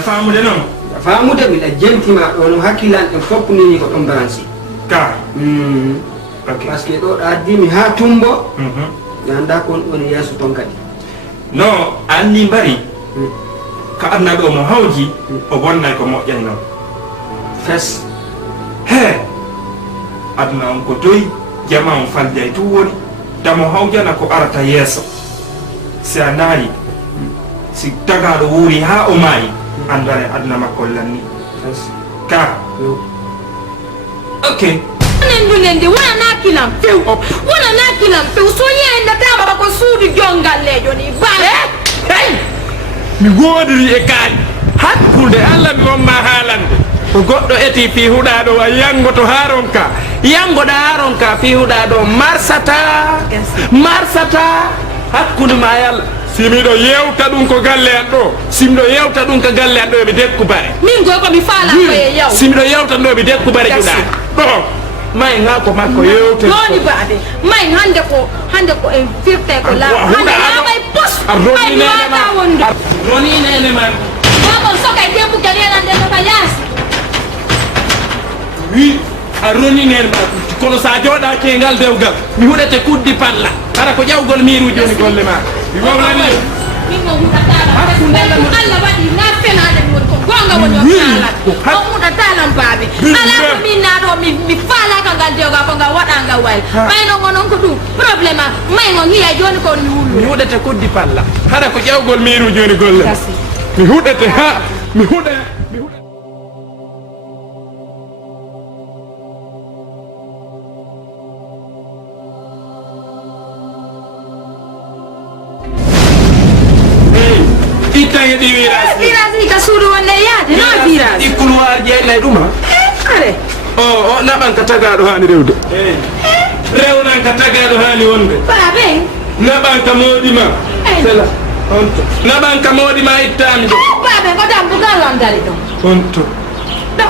famude non famude mi la jentima on hakkilan en fop ni ko dum branci ka okay parce que do adimi ha tumbo yanda kon on yeso ton kadi no anni bari ka adna do mo hawji o bonna ko mo janno fes he adna on ko doy jama on falde to woni damo hawjana ko arata yeso si anari si tagado wuri ha o mai andare adna makko lanni ka okay nende wana nakilam pew wana nakilam pew so yenda tamba ko suudu jongal lejo ni ba hey mi godiri e kaaj hakkunde alla mi wamma haalande ko goddo eti fi hudado wa yangoto haronka yangoda haronka fi hudado marsata hakkunde ma yalla simido yewta dum ko galle en do simdo yewta dum ko galle en do be dekku bare min go ko mi faala ko e yaw simido yewta do be dekku bare juda do may ngako makko yewte doni baade may hande ko en firte ko la hande ma may pos arroni nene man arroni nene man babo sokay tembu galena de ko yas wi arroni nene man kono sa joda ke ngal dewgal mi hudete kuddi palla ara ko jawgol miru joni golle ma mi wawlani mi mo hudata alla wadi na fenade won ko gonga woni o kala o hudata babe ala ko min na do mi fala ka ngal dewga ko nga wada nga wal may no ngonon ko du problème may ngo ngiya joni ko ni wulu mi hudete kuddi palla ara ko jawgol miru joni golle mi hudete ha mi hude itay di virasi ka suru wonde yaade no virasi ikulu warje lay duma ale o naban ka tagado hani rewde rewnan ka tagado hani wonde babe naban ka modima sela onto naban ka modima ittami do babe ko dambu galam dali do onto do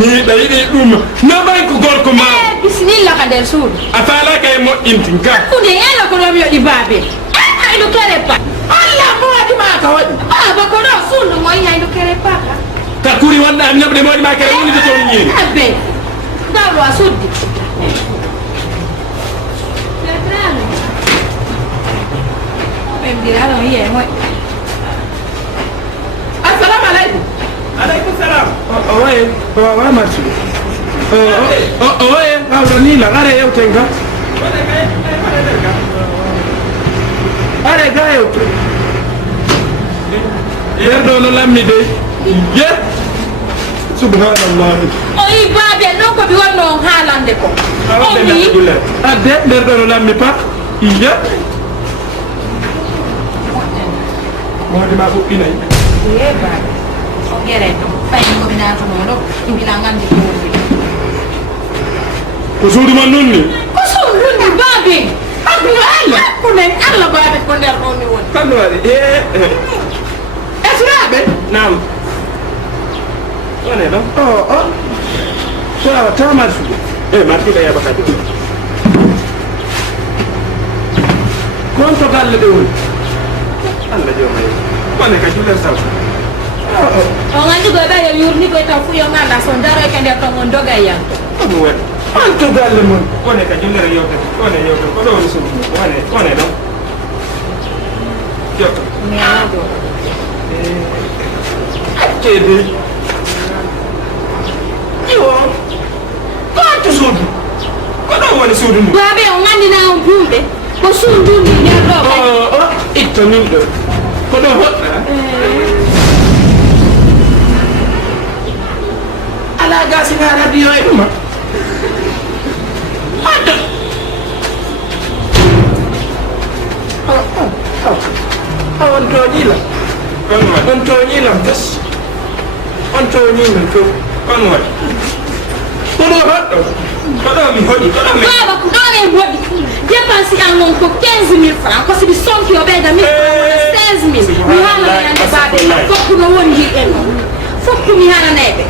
ni dayidi dum naban ko gorko ma bismillah ka der suru afala kay mo intinka kunde yalla ko do mi di babe ay do kere pa Allah mo di ma ka wadi ba ko do sunu mo ay do kere pa ta kuri wanda am nyabde mo di ma kere woni to ton nyiri abbe dawlo asuddi letrano ben diralo iye mo assalamu alaykum alaykum salam oye wa marsu oye ngawdo ni la gare yewtenga are gayo yerdo no lammi de ye subhanallah oyi babe no ko bi wonno halande ko omi adde yerdo no lammi pa iya modi ma ko inay ye babe o gere to fay ko bina to no imbila ngandi ko suudu man nonni ko suudu ni babe Allah ko nen Allah babe ko nder do ni won kan wari esrabe nam one do ta marsu marsu da yaba kadi konto galle de won Allah jomay wane ka juler saw o ngandi go ba yurni ko taw fu yo ngala so ndaro e kende to ngon doga yan ko wet konto galle mon wane ka juler yote wane yote ko do so wane do yote mi ado akede yo konto sudu ko do woni sudu babe o ngandi na on bumbe ko sudu ni ne do itto min do ko do hotta ala gasi na radio e duma mata on to nyila on to nyila bes on to nyila ko on wa ko do hotta ko do mi hodi ko do mi baba ko do ne hodi dépense en non ko 15000 francs ko sibi sonki o be da 16000 mi hala yande babe ko no woni en fokku mi hala nebe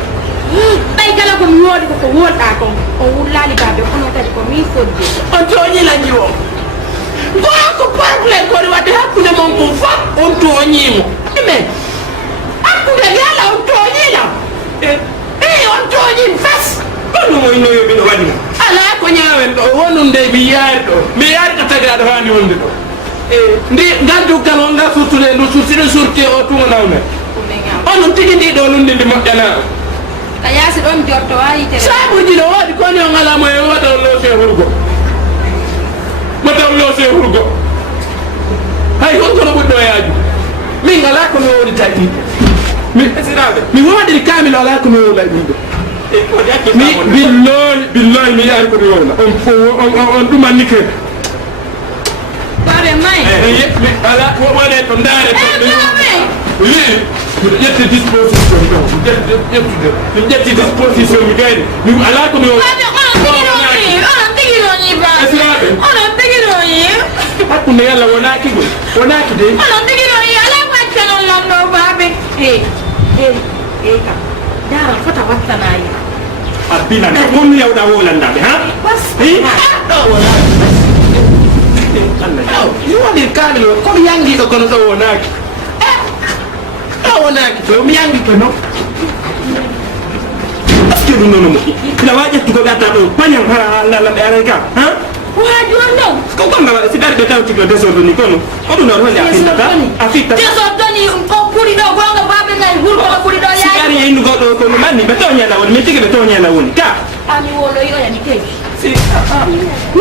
bay kala ko mi wodi ko wolda ko o wulali babe kono kadi ko mi fodde on to nyila nyiwo ko problème ko wadi hakkunde mon ko fop on to nyimo men hakkunde yalla ndi gaddu kan on nga surtude ndu surti o tungo nawne onon tigi ndi ɗo lunde ndi moƴƴana ka yaasi ɗon jorto wayi tere sabuji ɗo waɗi koni o ngala moye wataw loose hurgo mataw loose hurgo hay hontono ɓuɗɗo yaaju min ngala ko mi woni taƴi mi woɗiri kamil ala ko mi wowla ɗiɗo billahi mi yaari ko mi wowla on ɗumannike baɓe may ala waɗe to ndaare miɗo ƴetti disposition ɗo mi ƴetti disposition mi gayni mi ala ko mi wowla onon tigiroyi hakkunde yalla wonaki gol wonaki de onon tigiroyi ala ko accanon lam ɗo baɓe kam daral fota wattanayi abinanda kon yawɗa wolandaɓe ha mi waɗir kamil o komi yangiɗo kono ɗo wonaki ɗo wonaki to mi yangi kono aske ɗum nono moƴƴi ina wawi ƴettugo ɓe atta ɗo pañam hara lallamɓe aray ka ha waji on ɗo ko gonga si ɗari ɓe tawtigno désordre ni kono ko ɗum ɗon honde a fitta désordre ni o ɓuuri ɗo gonga baɓe nayi hurkono ɓuuri ɗo si ari yeynugo ɗo kono manni ɓe toñela woni min tigui ɓe toñela woni ka ami woloyi oya mi tewi si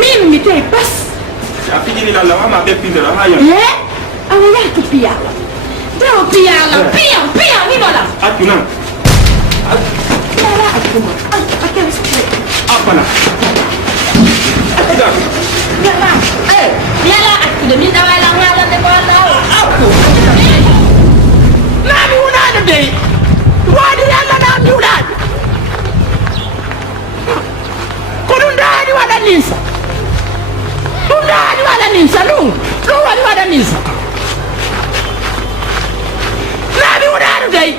min mi tewi bas a fiɗiri lalla wama ɓeppidero ha yon awa yahtu piyala dawo piyala piya minola attuna yala attuma akkewi appana yala attude min ɗawayla halande ko allawo naami wuɗano dey waɗi yalla naami wuɗani ko ɗum daani waɗa ninsa ɗum daani waɗa ninsa ɗum waɗi waɗa ninsa naami wuɗano dey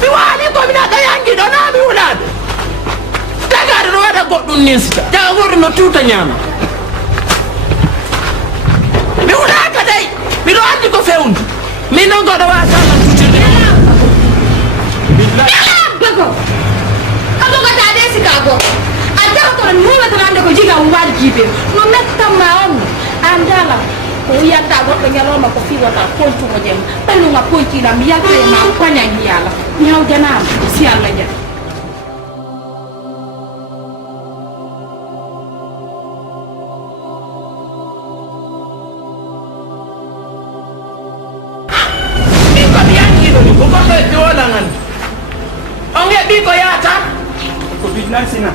mi waali komi naɗa yangiɗo naami wuɗano tagaɗo no waɗa goɗɗum ninsita jaga goɗɗo no tuta ñaama mi wuɗaka dey miɗo andi ko fewndu min noon goɗo wasanan tutirde bago abogata de sika goto a jawtono mi huwatanande ko jiga waɗi jiibe no mettanma on an dala ko wiyanta goɗɗo ñalowma ko fiwata pontumo jem ɓalluma pontila mi yaltema pañan yala mi hawjanama si allah jam ko goɗɗo e ƴolangan on heɓi ko yaata ko billahi sina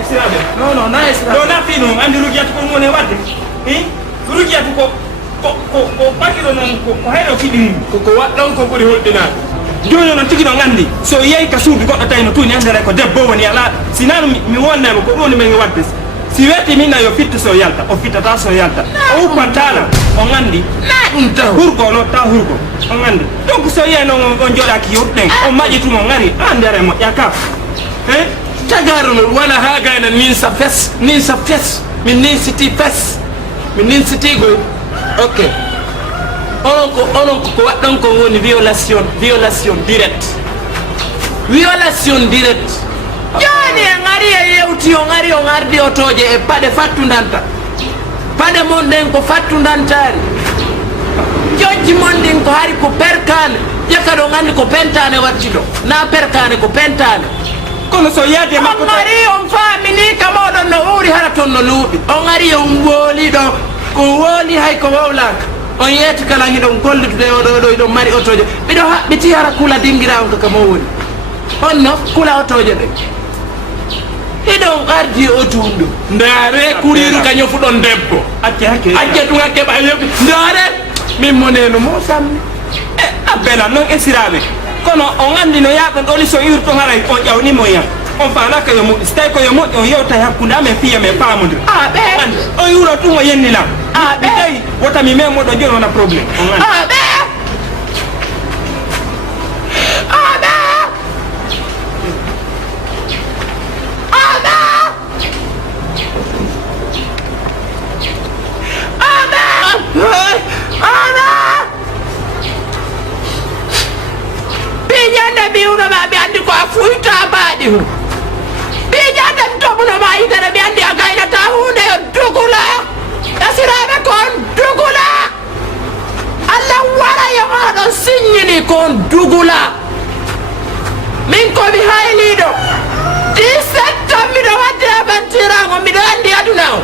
esiraɓe non na esira ɗo nafi ɗum andi rugiyatu ko woni wadde rugiyatu ko ɓakiɗo noon ko hayɗo fiɗi koko waɗɗon ko ɓuuri hulɗinade joni noon tigui ɗo gandi so yeyi ka suudu goɗɗo tawi no tuuni andere ko debbo woni ala sinano mi wonnama ko ɗoni mami wadde si weeti minna yo fitta so yalta o fittata so yalta o uppantala o gandi na ɗum taw hurgo no ta hurgo o gandi donc so yeyno on joɗaki yurɗen on maƴitumo gari a ndere moƴƴa ka tagaro non wona ha gayna ninsa fes min ninsiti fes min ninsitigoy ok onon ko waɗɗon ko woni violation direct joni en ari e yewti on ardi otoje e paɗe fattudanta paɗe mon ɗen ko fattudantari jojji mon ɗin ko hari ko perkane ƴekka ɗo gandi ko pentane watti ɗo na perkane ko pentane kono so yaade makko on ari on faamini kam oɗon no ɓuuri hara toon no luuɓi on ari on wooli ɗo ko wooli hay ko wowlaka on yeeti kala hiɗon gollitude oɗo iɗon mari otoje ɓiɗo haɓɓiti hara kula dinguira on kaka mo woni honno kula otoje ɗe hiɗon ardi otunɗo ndaare kuriru kañum fuɗon debbo acce ɗum hakke ɓa yoɓi ndaare min moneno mo samni a bela noon esiraɓe kono on andi no yaɓen ɗoli so iwri to haray on ƴawnimo yam on fanaka yo moƴƴi so tawi ko yo moƴƴi on yewta e hakkude amen fiya men paamodira ɓe on iwro tun o yennilam mi tawi wotami memoɗo joni wona probléme on andi biuno ma ɓe andi ko a fuyta mbaɗi hu ɓiƴande mi toɓuno ma yitere ɓe andi a gaynata hunde yo dugula bandiraɓe kon dugula allah wara yo oɗon signini kon dugula min komi hayliɗo 17 ton miɗo wadde e bantirago miɗo andi aduna o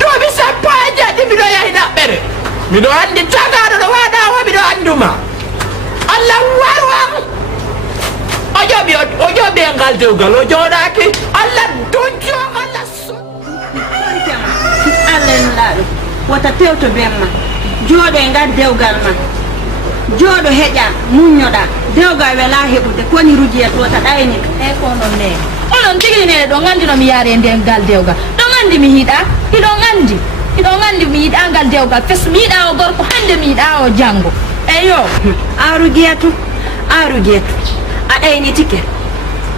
duuɓi sappo e jeɗɗi miɗo yahi ɗaɓɓere miɗo andi tagaɗo ɗo waɗawa miɗo anduma allah warwan o joɓi e ngal dewgal o jooɗaki allah dunjo allah Allah en laaɗo wota tewto bemma jooɗo e ngal dewgal ma jooɗo heƴa muññoɗa dewgal wela heɓude koni rujiyat wota ɗayni e ko noon nene onon tiginene ɗo gandi nomi yaari e nden ngal dewgal ɗo gandi mi hiiɗa hiɗo gandi mi yiiɗa ngal dewgal fes mi yiiɗa o gorko hande mi yiiɗa o janggo eyo aru gueetu a ɗaynitike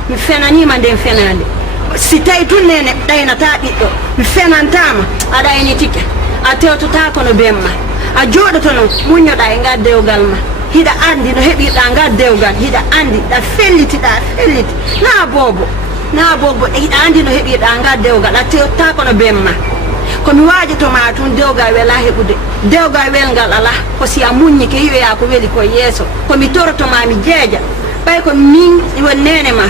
mi fenanima nden fenade si tawi tun nene ɗaynata ɓiɗɗo mi fenantama a ɗaynitike a tewtota kono bemma a jooɗoto noon muññoɗa e ngal dewgal ma hiɗa andi no heɓirɗa ngal dewgal hiɗa andi ɗa fellitiɗa felliti na bobo hiɗa andi no heɓirɗa ngal dewgal a tewtota kono bemma komi waajotoma tun dewgal wela heɓude dewgal welngal ala ko si a muññike yiyoya ko weeli ko yeeso komi torotoma mi jeeja ɓay ko min won nene ma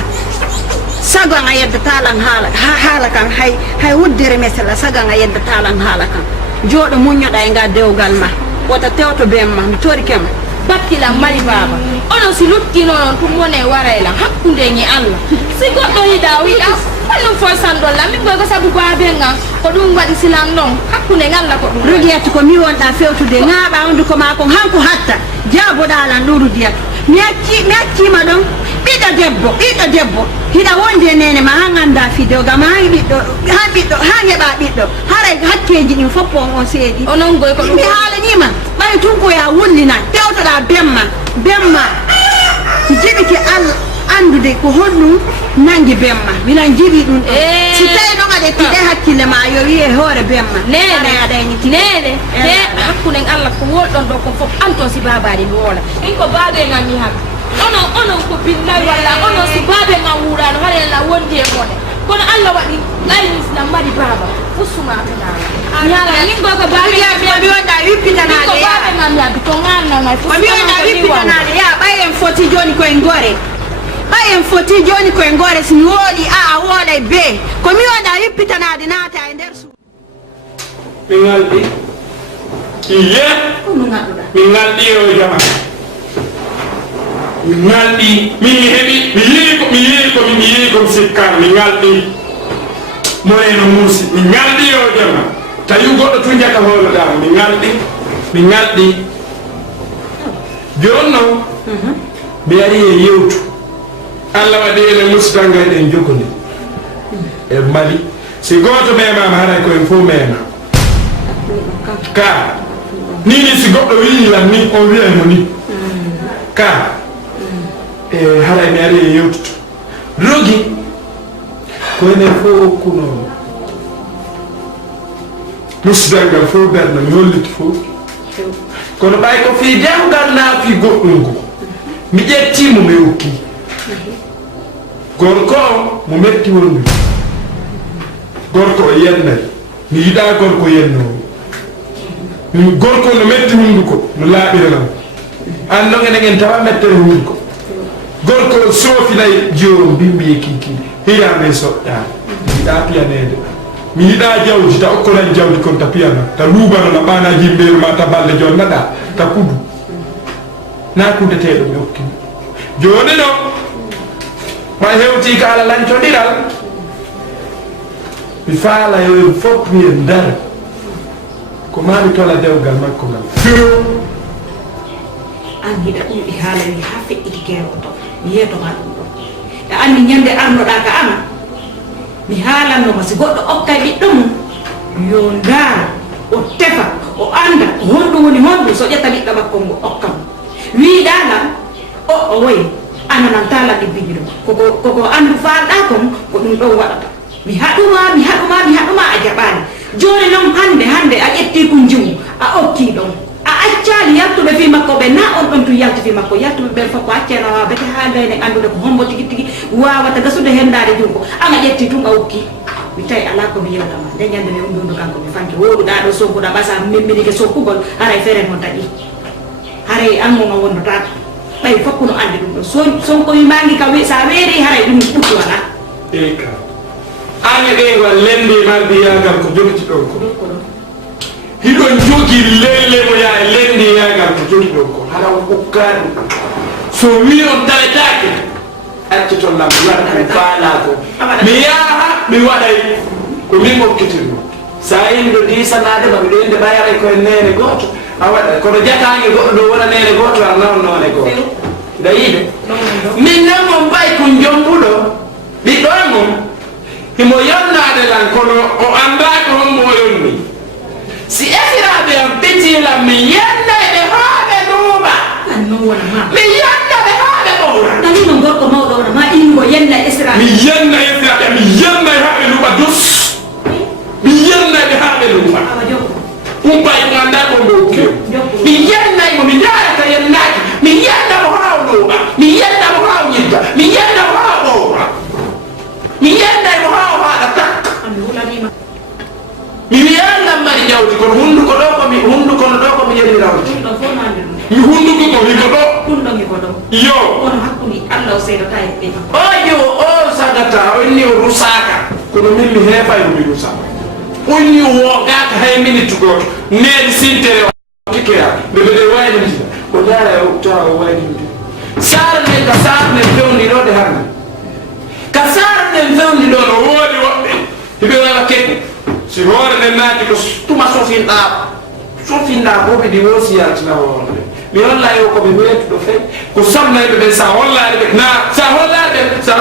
sagon a yeddatalan haala kan hay wuddere mesela sagon a yeddatalan haala kan jooɗo muññoɗa e ngal dewgal ma wota tewto bemma mi torikema battilam mari baba onon si luttino noon tum wone warayla hakkunde e allah si goɗɗo hiɗa wiɗa honɗum fo sandolla min boy ko saabu baben ga ko ɗum waɗi silan noon hakkunde e allah ko ɗum rudiyatu ko mi wonɗa fewtude ŋaaɓa hunduko ma kon hanko hatta jaaboɗalan ɗum rudiyatu mi accima ɗon ɓiɗɗo debbo hiɗa wonde nene ma han anda fidewga ma han heɓa ɓiɗɗo haray hakkeji ɗin fof on seeɗi onon goy ko mi haalanima ɓay tun koya wullina tewtoɗa bemma jiɓike allah andude ko honɗum nangi bemma minan jiɓi ɗum ɗo si tawi ɗon aɗa tiɗe hakkille ma yo wiye hoore bemma nene heɓa hakkude allah ko wolɗon ɗo ko fof anton si babaɗi mi woola in ko babe gam mi haɓa onon ko binnayi walla onon si babe gam wuurano haɗenla wondi e mone kono allah waɗi ɗaynisna mbaɗi baba fusuma penala min go ko babe mi wonɗa wippitanade babe gam mi haɓi to gannama mi wonɗa wippitanade ya ɓayen foti joni koye gore ɓayen foti joni koye gore somi wooɗi a wooɗay be ko mi wonɗa wippitanade naata e nder suudu mi ngalɗi iye mi ngalɗi o jama mi ngalɗi min heɓi mi yeeyi ko mi sikkano mi ngalɗi moyeno muusi mi ngalɗi o jama tawi goɗɗo tu jaka hooloɗama mi ngalɗi joni noon mi ari e yewtu allah waɗi ene musitalnga eɗen jogoni e mali si goto memama haray koyen fof mema ka nini si goɗɗo wiñilan ni on wiyaymo ni ka e haray mi ari e yewtuto rogi ko enen fof kuno musitalngal fof berno mi holliti fof kono ɓay ko fi dewgal naafi goɗɗum ko mi ƴettimo mi hokki gorko o mo metti wondu gorko o yennay mi yiɗa gorko yennowo gorko no metti hunduko no laaɓiranam an noon enen tawa mettere hunduko gorko o soofinayi jewom mbimbiye kiki hiyame soƴƴani mi yiɗa piyanede mi yiɗa jawdi ta okkonan jawdi kon ta piyana ta luubano no ɓanaji yimɓeru ma ta balle jon naɗa ta kudu na kudeteɗo mi hokkimi joni noon ma hewti ko ala lancodiral mi faala yo fof wiyen dara ko mami tola dewgal makko ngal an hiɗa ɗum ɗi haala wi ha feƴƴiti keero to mi yeetoma ɗum ɗon e anndi ñande arnoɗa ka an mi haalannoma si goɗɗo okkay ɓiɗɗo mum yo ndaara o tefa o annda honɗum woni honɗum so ƴetta ɓiɗɗo makko ngo okkam wiiɗalam o woyi ananantala ɗibbiji ɗum koko anndu faalɗa kom ko ɗum ɗon waɗata mi haɗuma a jaɓani joni noon hande a ƴetti kum jiwu a okki ɗon a accali yaltuɓe fi makko ɓe na on ɗon tu yalti fi makko yaltuɓe ɓen fof ko accenowa bete ha gayne andude ko hombo tigi tigi wawata gasude hendade jungo ana ƴetti tun a okki mi tawi ala ko mi yewtama nde ñande mi ummi kanko mi fanke woɗuɗa ɗo sonkuɗa ɓasa memminike sokkugol haray feere mon tagi haray an mo wondota ɓay foppu no andi ɗum ɗo sonko mi mangi ka sa weeri haray ɗum ɓuɗɗu wala eyi ka ane ɗengol lendi mardi yagal ko jogiti ɗon ko hiɗon jogi lelle mo yaa lendi yagal ko jogi ɗon ko haɗa o ɓukkani so wi on tawetake accitol lam mi waɗa ko faala ko mi yaha mi waɗay ko min hokkitirno sa indi ɗo disanadema miɗo inde ɓayaray koye nene goto a waɗa kono jatange goɗɗo ɗo wona nene goto a nawnone goto dayiɓe min nan mon mbay ko jombuɗo ɓiɗɗo e mum himo yonnade lan kono o anda ko hommo o yonni si esiraɓe am pitilam mi yennayɓe haa ɓe ɗuuɓa mi yennaɓe haa ɓe ɓowra nanino gorko mawɗo wona ma ingo yenna esiraɓe mi yenna esiraɓe mi yennay haa ɓe ɗuuɓa dus mi yennayɓe haa ɓe ɗuuɓa umpay ko anda ko mbo kew mi yennaymo mi darata yennaki mi yennamo haa o ɗuuɓa mi yennamo haa o ñidda mi yennamo haa o ɓowra mi yennaymo haa o haɗa tak mi wiyallam mari jawdi kono hunduko ɗo komi yennirawdi mi hunduko ko hiko ɗo yo o yo o sagata o inni o rusaka kono min mi heɓayno mi rusa o inni o wogaka hay minute goto neri sintere o tikeya nde ɓeɗe waynidina ko ñara tawa o waynidi sara nden ka sara nden fewniɗode hande ka sara nden fewniɗo no woodi woɓɓe hiɓe wawa keɗɗe si hoore nden naati ko tuma sofinɗa boɓe ɗi wosiyaltina hoore mi holla yo koɓe wetuɗo fey ko somnayɓe ɓe sa hollade ɓe na sa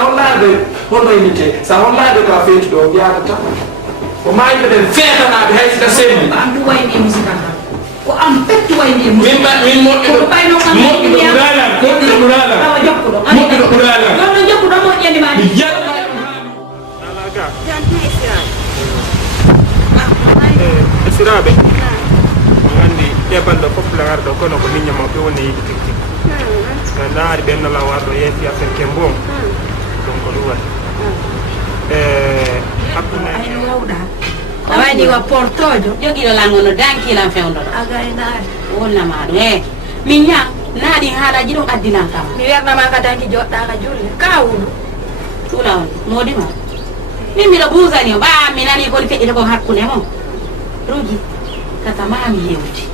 hollade hono inite sa hollade ko a feetuɗo o jiyata tan ko mayɓe ɓen feetanaɓe hay sita semmi am ɗum wayni musique ko am pettu wayni min moƴƴuɗo ɓuralam nono jokkuɗo moƴƴani ma mi jaɗa esiraɓe gandi ɗeɓalɗo fof lagarɗo kono ko miña mawɓe woni yiɗi tig tig naari ɓennola warɗo yeefi affaire ke mbom donc ɗum waɗi hakkude wawɗa waɗi wa portojo joguiɗo langono dankilan fewdoɗo agaynaade wonnama ɗum e min ña naaɗi haalaji ɗum addinan kam mi wernama ka danki joɗɗaka julle kawuɗo cuula on modima min mbiɗo ɓuusani o ɓa mi nani koni feƴƴita kon hakkude mo ruji kata mami yewti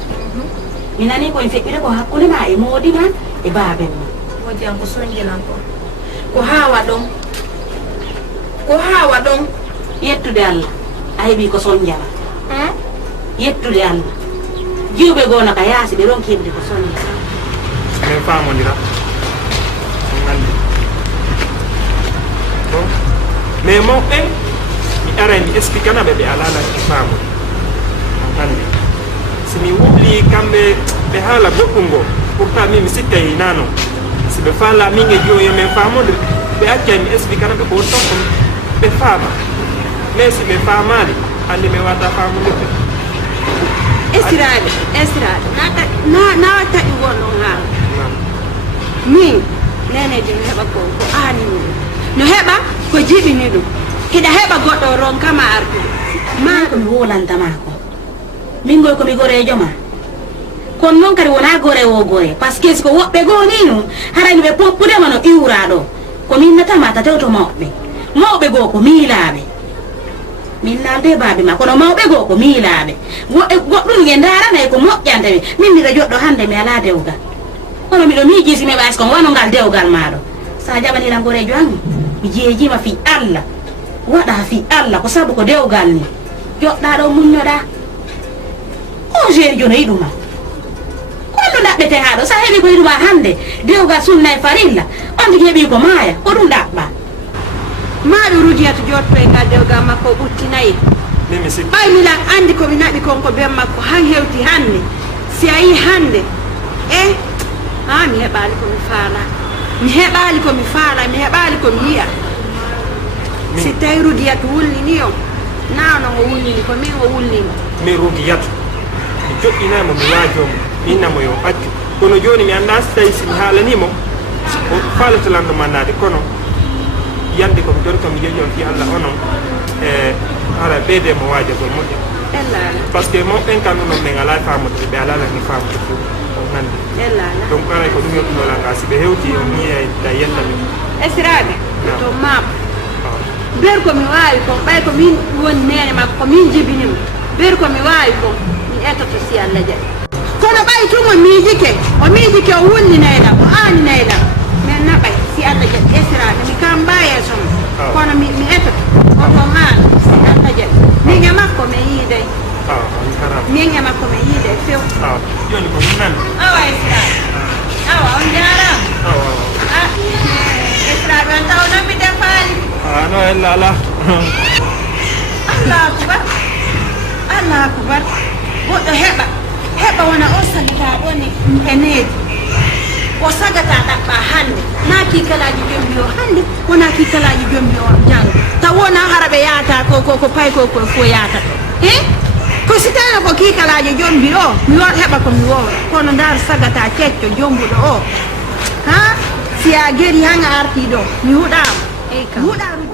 mi nani koye feƴƴude ko hakkude ma e moodima e baaben ma woodi an ko soñjinan ko ko haawa ɗon yettude allah a heeɓi ko soñjama yettude allah jiwɓe gono ka yaasi ɓe ronki heɓde ko soñjama min famodira andi bon mais mawɓe mi ara mi expliquanaɓe ɓe alala e famude andi somi wubli kamɓe ɓe haala goɗɗum ngo pourtant min mi sikkay nano si ɓe faala min e joyo min famude ɓe accay mi expliquanaɓe ko woni ton ko ɓe faama mais si ɓe faamali andi mi wata famude ɓe esiraɓe na taƴi gonɗon haala min nenejo no heɓa ko anini ɗum no heɓa ko jiɓini ɗum hiɗa heɓa goɗɗo ron kama artude ma komi wolantama ko min goy komi gorejo ma kono noon kadi wona gore o gore par ce que siko woɓɓe goni ɗum harani ɓe poppudema no iwra ɗo ko min natama ta tewto mawɓe goo ko miilaɓe min nalde baabi ma kono mawɓe goo ko miilaɓe goɗɗum e daranayi ko moƴƴante ɓe min mbiɗa joɗɗo hande mi ala dewgal kono miɗo miiji si mi ɓaysi kon wanogal dewgal maɗo sa jaɓaniran gorejo an mi jeejima fi allah waɗa fi allah ko saabu ko dewgal ni joɗɗa ɗo muñoɗa on jeeri jono yiɗuma konno ɗaɓɓete haɗo sa heeɓi ko yiɗuma hande dewgal sunnayi farilla on tigi heeɓi ko maaya ko ɗum ɗaɓɓa maɗo rudiyata jotto e ngal dewgal makko o ɓuttinayi ɓay milan andi komi naɓi konko ben makko han hewti hande si a yi hande mi heɓali komi faala mi heɓali komi faala mi heɓali komi yiya si tawi rudiyata wulnini on nawno o wulnini ko min o wulnini min rudiyatu mi joƴƴinaymo mi waajomo mi innamo yo accu kono joni mi anda so tawi simi haalanimo o faalata lanndo mannade kono yande komi joni kam mi jeeƴi on fi allah onon ara ɓeyde mo waajagol moƴƴo par ce que mo ɓen kam noon min ala famude ɓe alala ni famude fo on nandi donc aray ko ɗum yettunola nga si ɓe hewti o miyayda yetta min esiraɓe to maam ber ko mi waawi ko ɓay ko min woni nene makko ko min jibinimo ber ko mi waawi ko mi etoto si Allah jaɓi kono ɓay tuma miijike o wulninayɗam o aaninayɗam min naɓay si Allah jaɓi esiraɓe mi kam mbayesomo kono mi etoto oto maano si Allah jaɓi min e makko mi yiiday min e makko mi yiiday few joni ko ɗum nan awa esiraɓe awa on jarama esiraɓe on taw noon mi defaali no ella ala Allah akubar goɗɗo heɓa wona o sagata ɗoni e needi o sagata ɗaɓɓa hannde na kikalaji jombi o hannde wona kikalaji jombi o janngo taw wona hara ɓe yahata ko pay ko fo yahata to ko si tawno ko kikalaji jombi o mi heɓa ko mi wowra kono ndar sagata kecco jombuɗo o ha si a geri hanga arti ɗo mi huɗama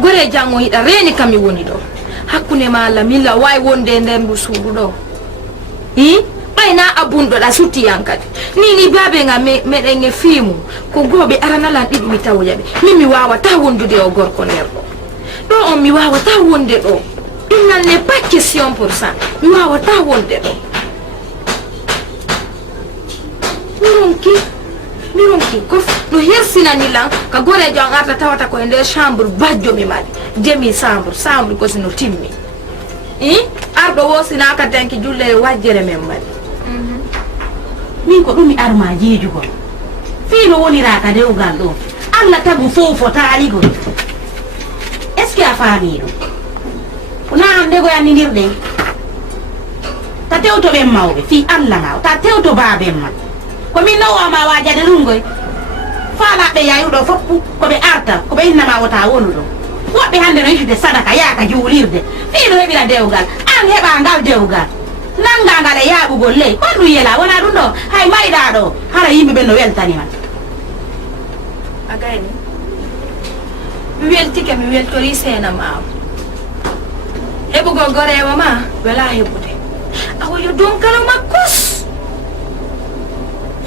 gore jango hiɗa reni kam mi woni ɗo hakkunde ma Allah milla wawi wonde e nder ndu suudu ɗo ɓayna abunɗoɗa suttiyan kadi nini babe ngam meɗen e fiimu ko gooɓe aranalan ɗiɗi mi tawoyaɓe min mi wawata wondude o gorko nder ɗo on mi wawata wonde ɗo ɗum nan n'est pas question pour ça mi wawata wonde ɗo mi ronki kof no hersinanilan ka gorejo an arta tawata ko e nder chambre bajjo mi mari demi chambre kosi no timmi arɗo wosinaka tanki julle wajjere men mari min ko ɗum mi arma jeejugol fiino woniraka dewgal ɗo Allah tagu fofo taaligol est ce que a faami ɗum wona hande ko yannidirɗen ta tewto ɓen mawɓe fi Allah ngaw ta tewto baaben man komin nawama wajade ɗum goy faalaɓe yayuɗo fof koɓe arta koɓe innama wota wonu ɗo woɓɓe hande no yittude sadaka yaaka juulirde fiino heɓira dewgal an heɓa ngal dewgal nanga ngal e yaaɓugol ley kon ɗum yela wona ɗum ɗo hay mayɗa ɗo hara yimɓe ɓen no weltanima a gayni mi weltike mi weltori seena ma am heɓugol gorewa ma wela heɓude awoyo donkalo makkos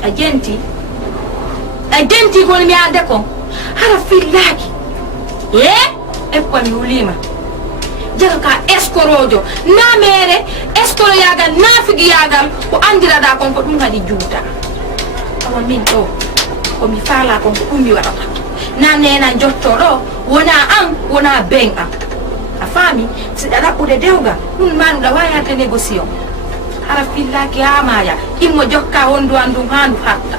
a jenti kono mi ande kon hara fillaki eppa mi wulima jaga ka escorojo na mere escoro yagal nafigi yagal ko andiraɗa kon ko ɗum kadi juuta awa min ɗo komi faala kon ko ɗum mi waɗata na nena jotto ɗo wona an wona ben am a faami siɗa ɗaɓɓude dewgal ɗum manuɗa wayata négocion hara fillaki ha maya immo jokka wondu an ɗum ha ndu hatta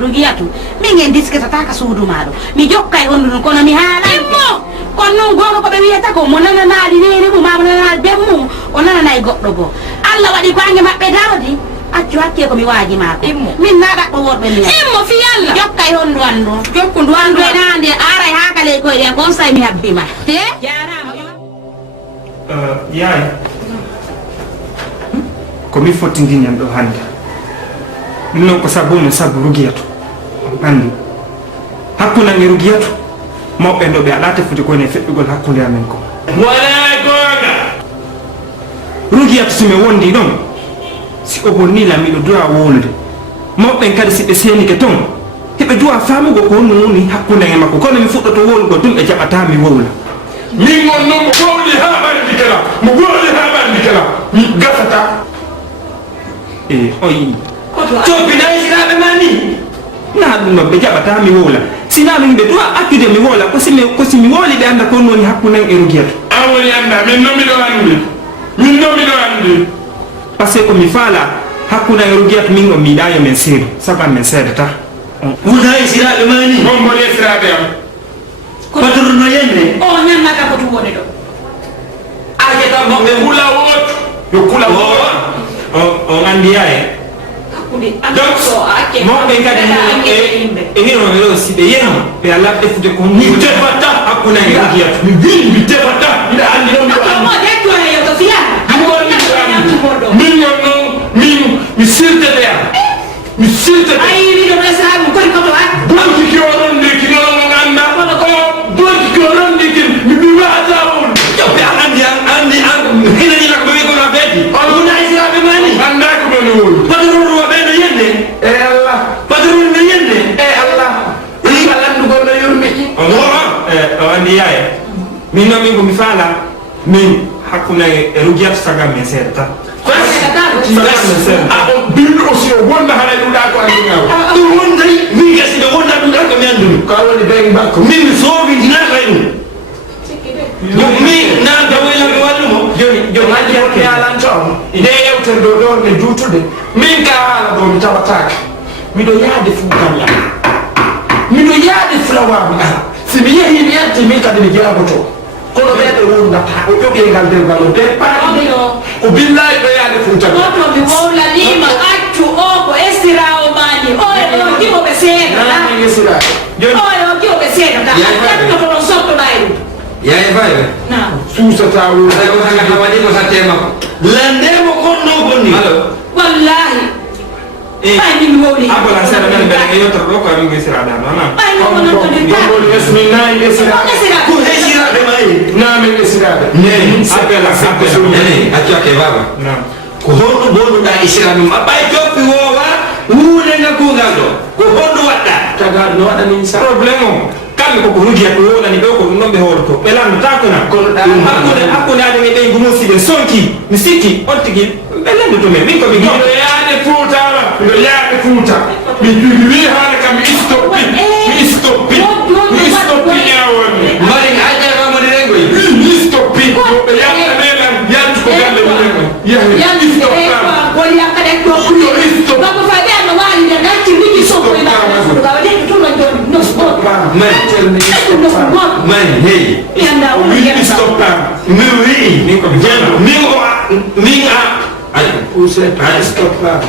Rugiyatu min en disketata ka suudu maɗo mi jokkay hondu ɗum kono mi haala immo kono noon gonga koɓe wiyata ko mo nananaali nene mum mamo nananaali ben mum o nananayi goɗɗo goo Allah waɗi ko ange maɓɓe dawdi accu hakke komi waaji maako min na ɗaɓɓo worɓe mi immo fi Allah jokkay hondu an ɗo jokku ndu an ɗo enande aray ha kale koyɗen kon say mi habbima jarama yaay komi fottindiniyam ɗo hannde ɗum noon ko sabu Rugiyatu on anndi hakkunange Rugiyatu mawɓe ɗo ɓe ala tefude koyne feƴƴugol hakkunde amen ko wala gonga Rugiyatu somi wondi ɗon si o bonnila miɗo duwa wolude mawɓen kadi si ɓe senike toon heɓe duwa famugo ko honno woni hakkunange makko kono mi fuɗɗoto wolugo dum ɓe jaɓata mi wowla min on noon mo gowli ha ɓardi kala mo gowli ha ɓardi kala mi gafata o yii to binaysiraɓe ma ni na ɗum ɗon ɓe jaɓata mi wowla sina min ɓe duwa accude mi wowla ko si mi wowli ɓe anda ko honno woni hakkunan e Rugiyatu an woni anda min noon miɗo andi par ce que komi faala hakkunan e Rugiyatu min on miɗayo men seedo sabu an men seedata wona e siraɓe ma ni on boni e siraɓe am patoro no yenne o ñannaka ko ɗum woni ɗo ajeta moɓe hula wot yo kula on andi yaye donc mawɓe kadi e hirnoɓe ɗo si ɓe yeno ɓe ala ɗefude ko mi defata hakkunan e Rugiyatu mi wi mi defata mbiɗa andi ɗo miɗo min non noon min mi sirtete am mi sirtete bonki ki oɗon ndiki noon anda o bonki ki oɗon ndiki no min ko mi fala min hakuna e rugiat saga men serta bindu aussi o wonda hala dum da ko andi ngaw dum wonda mi gasi do wonda dum da ko mi andu ko woni be bakko min sobi dina kaynu mi na da wela mi wallumo joni hadi ko yalan tom ide yewter do do ne dutude min ka hala do mi tawataka mi do yaade fu kala mi do yaade flawa mi si mi yehi mi yatti mi kadi mi jaaboto kono be do wonda ta o jogi ngal del galo de paadi o billahi be yaade fu tan Moto mi wola lima accu o ko esira o mani o kibo be sera na mi yesira o kibo be sera da ya ko non sotto dai ya e vai na susa tawu ay ko sanga hawadi ko sa tema landemo konno bonni wallahi ay ni woli abola sera men be ngi yotor do ko ngi sira da non ay no non ko ni ko yesmina yesira ko hesira de mai na mi yesira ne appela ne accia che baba na ko hono bonu da isira mi mabay joppi wowa wule na ko galdo ko hono wadda taga no wada ni sa problème kan ko rugi ko wona ni do ko nombe horto belan takuna ko hakuna ade be gumusi be sonki misiki ontigi belan do me min ko mi do yaade futa do yaade futa mi wi hala kam stoppi mi stoppi yawon mari aja ma de rengo mi stoppi do be yaade nelan yaade ko galle mi ya stoppi ko ya kade ko ko ba ko fa be no wali da natti wiki so ko ina ko ba de to no stop man hey yanda o mi stoppa mi wi min ko jeno mi o se stoppa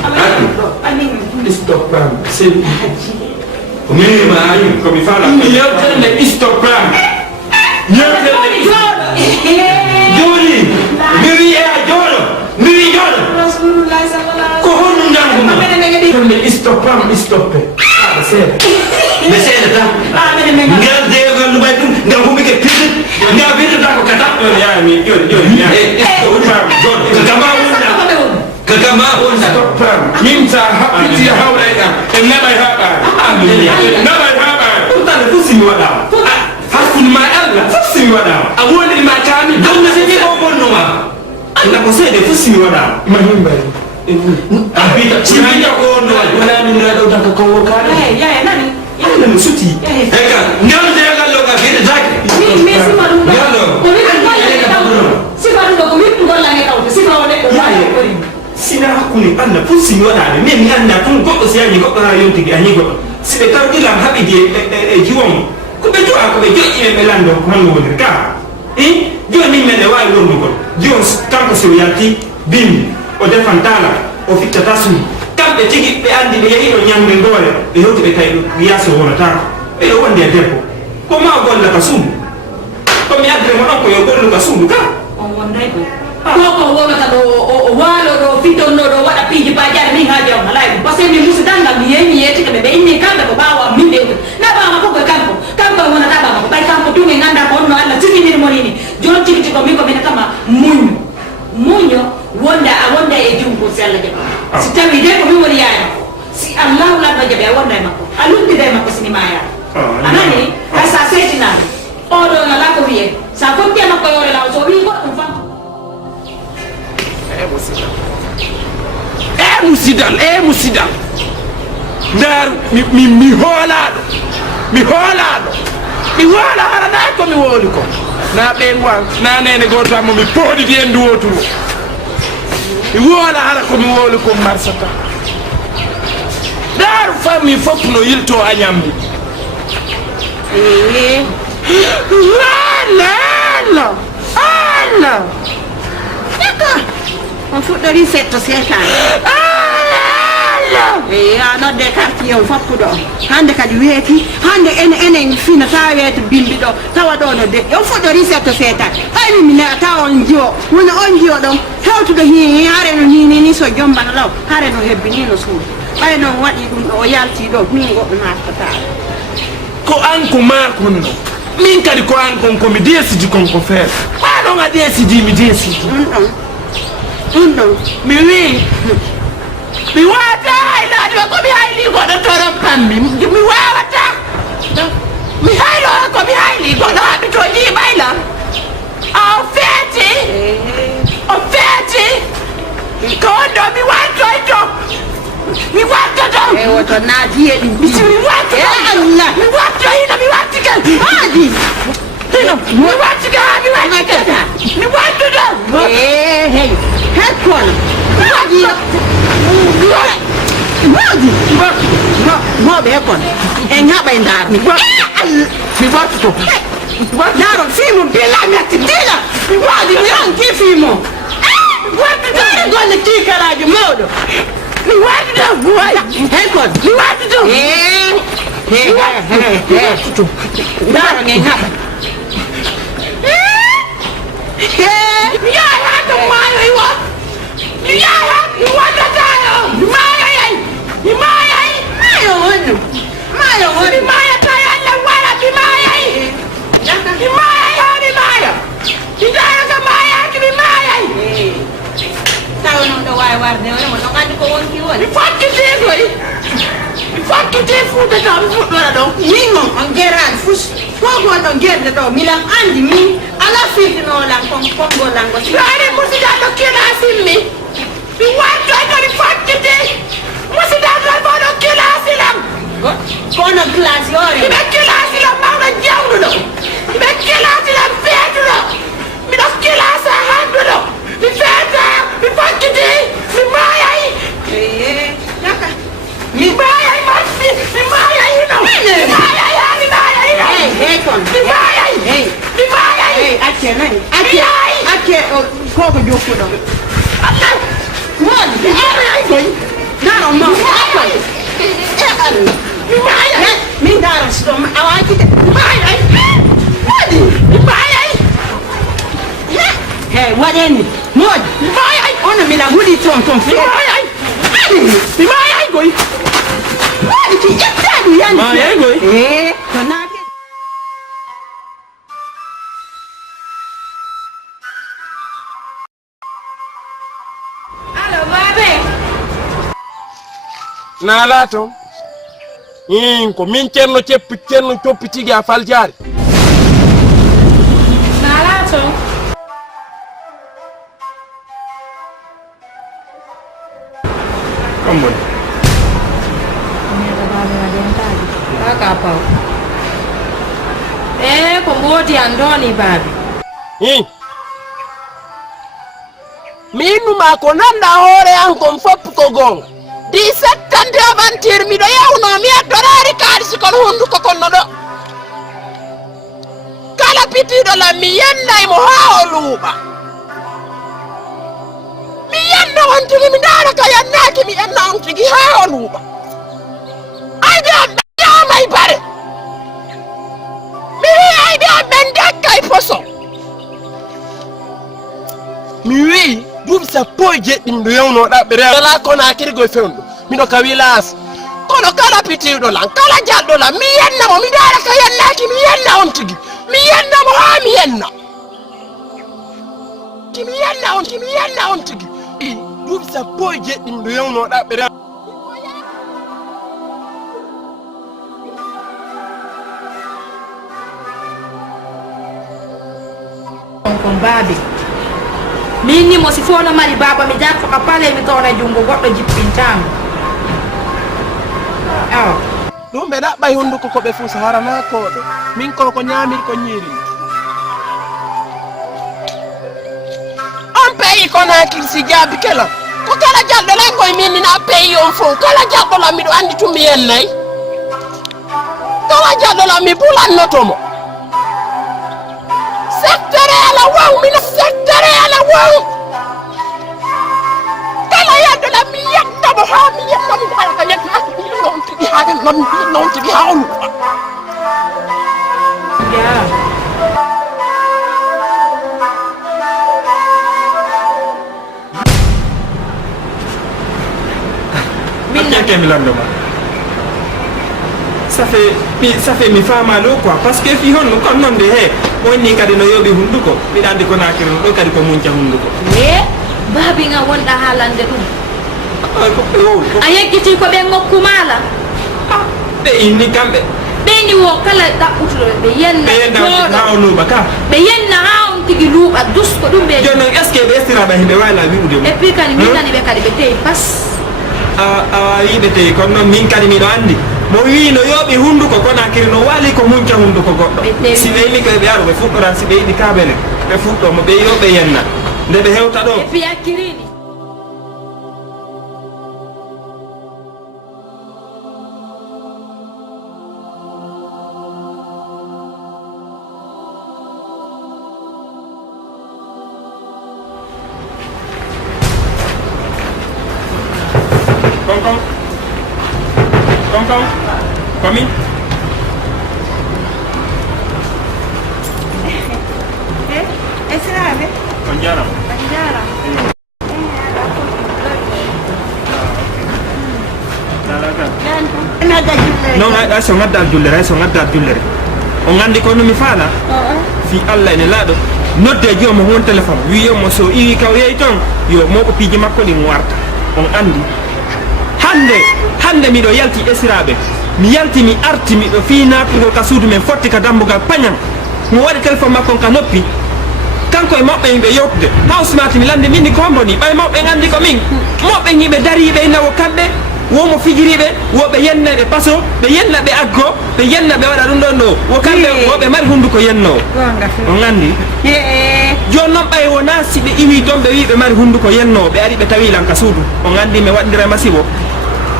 amin stoppa se mi ma ayu ko mi fala mi yewtende stoppa yewtende joni mi wi e jolo mi wi jolo rasulullah sallallahu ko hono ndangu ma yewtende stoppe se me sene ta ngal de ngal lu bay dum ngal ko mi ke pidde ngal bidu da ko kata ya mi joni ya kama wonda min ta happiti hawla ida en nabay haba nabay haba pourtant le fusi mi wada fasil ma alla fusi mi wada awoni ma tami dum na se ni ko bonno ma la conseil de fusi mi wada mahimba abita chimanya ko no wala min rado da ko wakala ya nani ana musuti eka ngal de ngal lo ka fide zaki mi si maru ngal ko mi ko la ne taw si maru ko mi ko la ne taw si ma wone ko sina hakuni alla fusi mi wada me mi anda tun ko o siya ni ko ha yonti ga ni ko si be taw dilam habi je e jiwon ko be jo ko be jo e me lando ko man woni ka jo ni me ne wa wondu ko jo tanko so yati bim o defantala o fitta tasu kambe tigi be andi be yahi do nyambe ngore be hoti be tay yaso wona ta be do wonde debbo ko ma golla kasum ko mi adre mo non ko yo gollu kasum ka on wonday ko wona ta do o walo do fito no do wada piji ba jar mi ha jaw malay parce que mi musu danga mi yeti ke be inni kanda ko bawa min de na ba ma ko kampo wona ta ba ko bay kampo tumi nganda ko no alla tigi ni mo ni jon tigi ko mi ko mi kama munyo wonda a wonda e jungo sella jabe si tawi de ko mi woni yaay si allah la ba jabe wonda makko alundi de makko sini maya anani asa setina o do na la ko wiye sa ko te makko yore la so wi ko dum fa musidal ndar mi hoolaɗo mi hoola harana ko mi wooli ko na ɓen wa na nene goto ammo mi poɗiti en duwoturo mi woola hara ko mi wooli ko marsata daru fammi fof no yilto añammi Allah eka on fuɗɗori setto setane a nodde quartier on foppuɗo hande kadi weeti hande enen fina ta weeta bimbi ɗo tawa ɗo no deƴƴi on fuɗɗori setto setane ɓaymi mi nea tawa on jiwo woni on jiwo ɗon hewtuɗo hi hare no hinini so jombana law hare no hebbini no suudu ɓay noon waɗi ɗum ɗo o yalti ɗo min goɓe naftata ko an ko makonno min kadi ko an kon komi desidi konko feere ɓaɗon a desidi mi desidi ɗum ɗon mi wi mi wawata haylade ɓe komi hayli goɗo toron pammi mi wawata mi haylo komi hayli goɗo haɓi to jiiɓaylam Kondo mi watto ito. Mi watto to. E woto naati e ɗum. Mi watto. Allah. Mi watto ino mi watti kel. Haadi. Mi watti ka mi watti kel. Mi watto to. Hey. Hekkon. Haadi. Haadi. Moɓe hekkon. En haɓa e ndaar ni. Mi watto to. Daaro fiimo billa mi atti dila. Mi waadi mi ranki fiimo. Watto daaro golle kiikaraajo mawɗo. Mi watto to. Hekkon. Mi watto to. Daaro ngen haɓa. Mi yaha to maayo iwo. Mi yaha mi waddatayo. Mi maayoyay. Mi maayay. Maayo wonno. Maayo Mi wonno. maayatayo Allah wara mi maayay. Mi maayay ho mi maayo. Mi dayo ko maayaki mi maayay. Taw noon ɗo waawi warde wone mo ɗon anndi ko wonki Mi woni. fakkite koy. Mi fakkite fuutata mi fuɗɗora ɗon. Min on on geraani fus fof gon ɗon gerde ɗo milan anndi min alaa firtinoolan konngollan ngo Yaani musidaɗo kilasimmi. Mi wattoy ko mi fakkite. Musidaɗo bo ɗo kilasilam. kono classe yoore Miɓe kilasilam mawɗo jawɗuɗo. Miɓe kilasilam feetuɗo. Miɗo kilasa handuɗo. Mi feeta. Mi fakkite. Mi maayay. Yaka. Mi maayay matti. Mi maayay ino. Mi maayay ha mi maayay ino. Hey kon Mi maayay. Hey. Mi maayay. Hey acce nani Yaay. acce koko jokkuɗo Allah. moodi Mi maayay koy. daaro ma Maayay. Mi maayay. min daaro siɗo a waakide Mi maayay. moodi Mi maayay. hey waɗeni moodi Mi maayay. ono mila huɗi toon Mi fe maayay. Mi maayay koy. moodi ti ƴettaɗu yandi Maayay koy. ko naate Allo babe. Nala to. Ko min cenno ceppi cenno coppi tigi a faljaari. Nalato. Common. Kaka pau. Ko modi andoni babe. Minuma ko nanda hoore an kon fopp ko gonga. Di settande avantir miɗo yawno mi addorari kaalisi kon hunduko konno ɗo. Kala pitiɗo lam mi yennay mo haa o luuɓa. Mi yenna on tigi mi ndaara ka yannaki mi yenna on tigi haa o luuɓa. Ayɓe am ɓe ñaamay bare. Mi wi ayɓe am ɓen dekkay poso. Mi wi duuɓi sappo e jeɗɗi miɗo yewnoɗa ɓe rewala kona kirgoye fewnɗo miɗo ka wilaas kono kala pitiɗo lan kala jalɗo lan mi yennamo mi ndaara ka yennaki mi yenna on tigi mi yennamo haa mi yenna mi yenna on tigi duuɓi sappo e jeɗɗi miɗo yewnoɗa ɓe rew kon babe. Min ni mo si fono mari baba mi jakko ka pale mi tawna jungo goddo jippintamo. ɗum ɓe ɗaɓɓay hunduko ko ɓe fuu so harana koɗo min ko ñaamir ko ñiiri on peyi konakiri si jaabi kelam ko kala jalɗo lan koye minnina peyi on fof kala jalɗo lam miɗo anndi tumi yennayyi kala jalɗo lam mi bulannotomo sectere ala waw mino sectere ala waw kala yalɗo lam mi yettamo haa mi yettamo haa ka yettaki non tigi haa non tigi haa on Minna mi landoma. Ça fait mi famalo quoi parce que fi hon kon non de he woni kadi no yobi hunduko mi dandi ko nakiri do kadi ko munca hunduko. Babi nga wonda halande dum. Ko A yeggiti ko be ngokkumala. be indi kambe. Be ni wo kala da utulo be yenna. Be yenna ha onu baka. Be yenna ha on tigi luuɓa dus ko ɗum ɓe joni noon est ce que ɓe estiraɓe himɓe wayla wi'ude e puis kadi min nani ɓe kadi ɓe teyi pas a wiɓe teyi kono noon min kadi miɗo andi mo wino yoɓe hunduko konakiri no waali ko munca hunduko goɗɗo si ɓe yimi koye ɓe aru ɓe fuɗɗoran si ɓe yiɗi kaɓene ɓe fuɗɗomo ɓe yoɓe yenna nde ɓe hewta ɗo e puis hakkirini Kong, come in. Esrabe? Mangiara. Mangiara? Non, adesso guarda il giullere, on andi ko no mi fala fi Allah ene laado nodde jomo won téléphone wi yo mo so iwi kaw yeey ton yo mo ko piji makko ni warta on andi hande miɗo yalti esiraɓe mi yalti mi arti miɗo fi natugol ka suudu men fotti ka dambugal pañan mo waɗi téléphone makko ka noppi kanko e moɓɓe yimɓe yewtude hawsmati mi lande minni komboni ɓay mawɓe gandi ko min moɓɓe yimɓe dariɓe nawo kamɓe womo fijiriɓe woɓe yenneɓe paso ɓe yenna ɓe aggo ɓe yenna ɓe waɗa ɗum ɗon ɗo wo kamɓe woɓe mari hunduko yennowo on gandi joni noon ɓay wona si ɓe iwi toon ɓe wi ɓe mari hunduko yennowo ɓe ari ɓe tawi lan ka suudu on gandi mi waɗdira masibo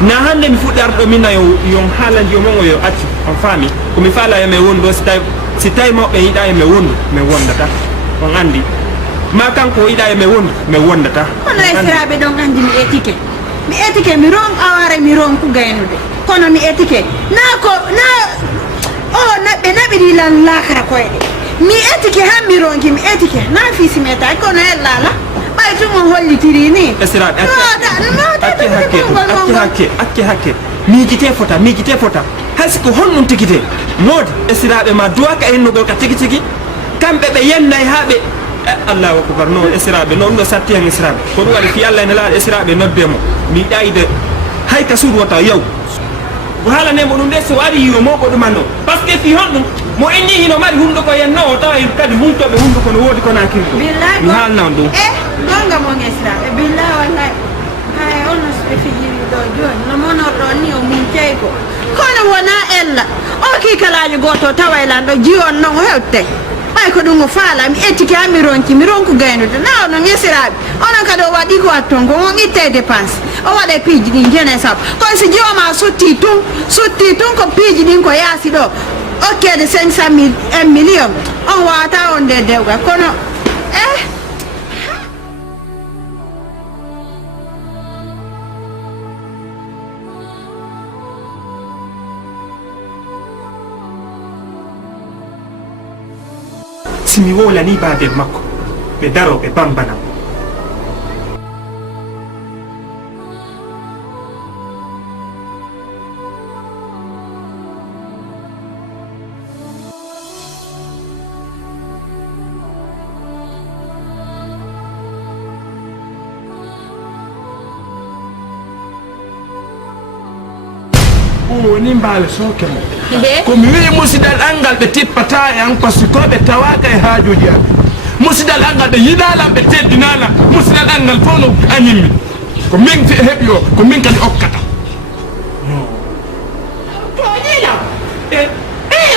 na hande mi fuɗɗi arɗo minna yon haalandi yomon o yo accu on faami komi faala yo mi wondu si tawi mawɓe yiiɗa yo mi wondu mi wondata on andi ma kanko o yiiɗa yo mi wondu mi wondata kono esiraɓe ɗon andi mi étiqué mi ron aware mi ronku gaynude kono mi étiqué ɓe naɓiri lan lakara koyɗe mi étiqué han mi ronki mi étiqué na fisimeta kono en lala ɓay tumon hollitiri ni esiraɓe hakke miijite fota haysi ko honɗum tigite moodi esiraɓe ma duwaka hennugol ka tigi tigi kamɓe ɓe yennay ha ɓe allahu akbar non esiraɓe noon ɗo satti hen esiraɓe ko ɗum waɗi fi Allah ene laaɗa esiraɓe noddemo mi ɗayde hay ka suudu wata yaw haalanemo ɗum nde so ari yo moko ɗumanno par ce que fi honɗum mo inni hino mari hunduko yennowo tawa kadi humtoɓe hunduko no woodi kona kirɗo mi haalna on ɗum gonga mon esiraɓe billah wallahi hay onno soɓe fijiri ɗo joni no monorɗo ni o mum ceyko kono wona ella o kikalaji goto tawaylan ɗo jiwon noon o hewte ɓay ko ɗum o faala mi étiqué ha mi ronku gaynude naw noon esiraɓe onon kadi o waɗi ko watton ko on itte dépense o waɗa piiji ɗin jene sappo kono si jiwoma sutti tun ko piiji ɗin ko yaasi ɗo okkede 500 000 1 million on wawata on nde dewgal kono simi wolani baade makko ɓe daro ɓe bambanam woni mbaale sooke mo komi wi musidal angal ɓe tippata e an par ce que ɓe tawaka e haajuji an musidal angal ɓe yiɗalam ɓe teddinalam musidal angal fof no añimmi ko min heeɓi o ko min kadi okkata toñilam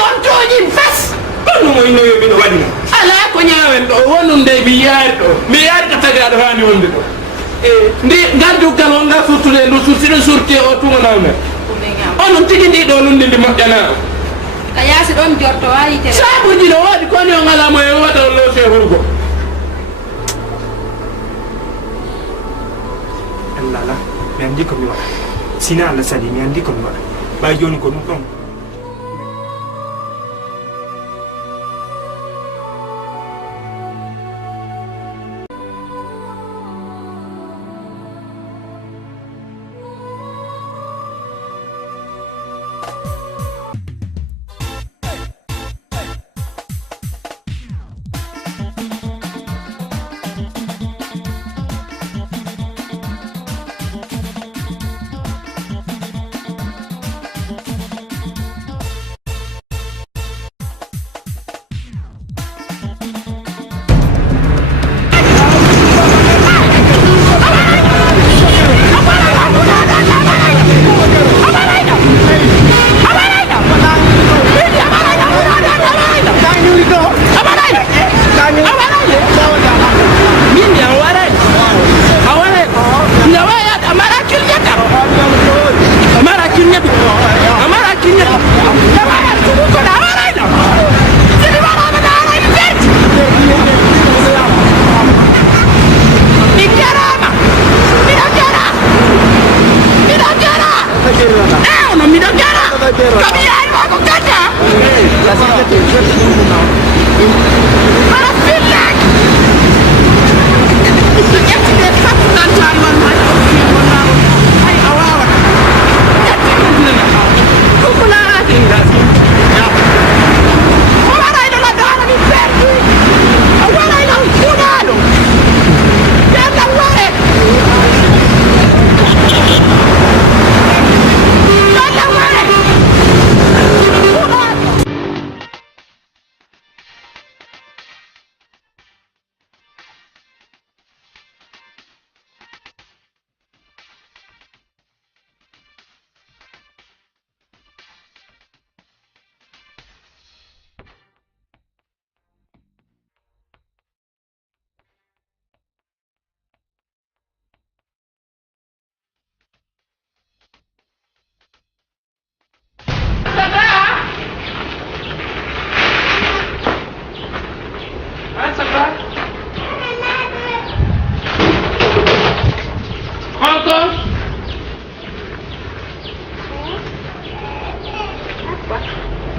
on toñin fas ɗum moynoyo mino waɗino ala ko ñawen ɗo wonum nde mi yaari ɗo mi yaari ka tagi aɗa hani wonde ɗo ndi gardugal on nga surtude ndu siɗo surti o tumanawmen onon tigi ndi ɗo lundi ndi moƴƴana ka yaasi ɗon jorto wayite sabuji no waɗi koni o ngalamo e waɗa o lowse hurgo Allah la mi andi ko mi waɗa sina Allah sadi mi andi ko mi waɗa ɓay joni ko ɗum ɗon kinnya tu. Amara kinnya. Amara tu ko na amara ina. Sini mana mana ini bet. Mikarama. Midagara. Midagara. No midagara. Kami ai aku kata. Para filak. Itu yang tidak patut nanti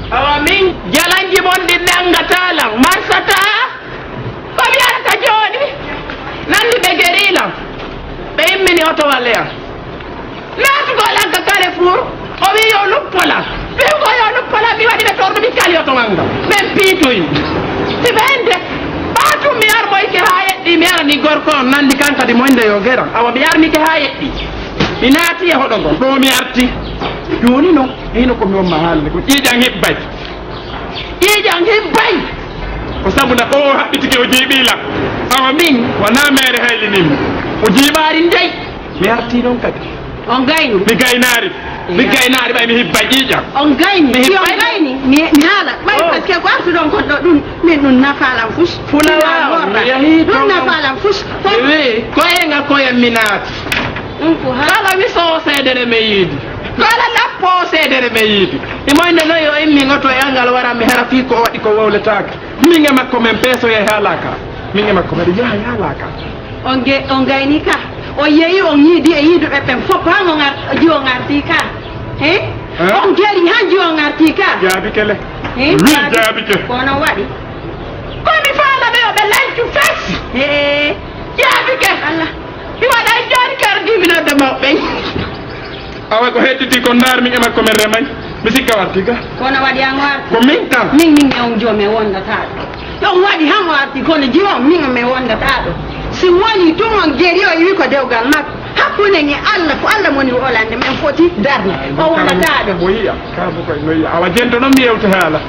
Awamin jalan jibon di nangatalang masata pabiara ka joni nandi be gerila be mini auto walea natu ko la ka Carrefour o wi yo luppola be ko yo luppola mi wadi be tordo bi kali auto manga men pito yi ti bende batu mi ar moy ke haye di mi ar ni gorko nandi kanka di monde yo gera awa mi ar ni ke haye di minati e hodo gon do mi arti joni no ino ko mi on mahalle ko ijang hibbay ko sabuna ko habbitike o jibila awa min wana mere hayli nim o jibari ndey mi arti don kadi on gayni mi gaynari bay mi hibbay ijang on gayni mi hala bay parce que ko artu don ko do dum min nun nafalam fus fulawa yahi dum nafalam fus ko enga ko yaminati kala mi so sedere me yidi kala lappo sedere me yidi e moy no yo immi ngoto e angal wara mi hara fi ko wadi ko wowle tak mi ngema ko men peso ya halaka mi ngema ko be ya halaka on gayni ka o yeyi on yidi e yidu be pen fop ha ngar jo ngarti ka on geri han jo ngarti ka jabi kele jabi ke kono wadi ko mi fala be o be lanchu fes jabi ke Allah iwa dai jari kar di mina de mabbe awa ko hettiti ko ndar mi ema ko men remay mi sikka warti ka kono wadi an warti ko min tam min on jome wonda taado don wadi han warti kono jiwo min me wonda taado si woni to on geri o wi ko dewgal mak hakkune ni Allah ko Allah moni olande men foti darna o wonda taado boyiya ka bu ko noya awa jento no mi yewta hala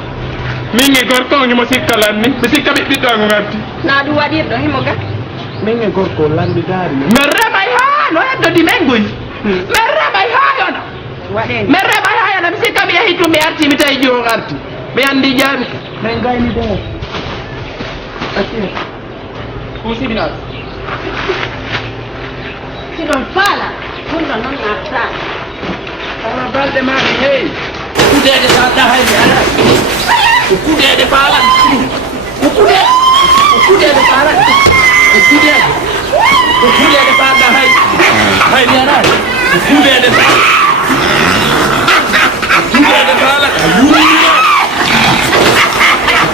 min e gorko ngi mo sikkalan ni mi sikka bi biddo ngarti na du wadi do himoga min e gorko landi dari merreba ha no eddo di mengoy merreba ha yona wade merreba ha yona mi sikka mi hitu mi arti mi tay jo arti mi andi jabi men gayni do ati kusi binat si don fala kunna non arta ama balde ma hey kude de sata hay ala kude de fala kude de fala kude de fala hay ni ara kude de fala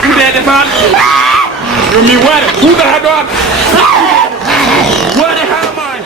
kude de fala mi ware kuda hadot ware hamai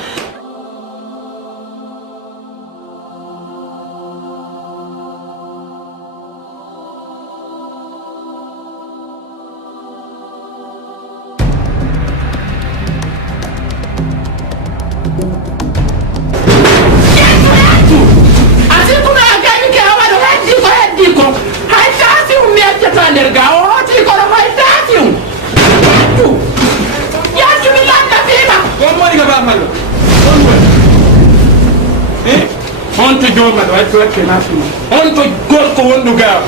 onto joma do ay ko nafi onto gorko wondu ga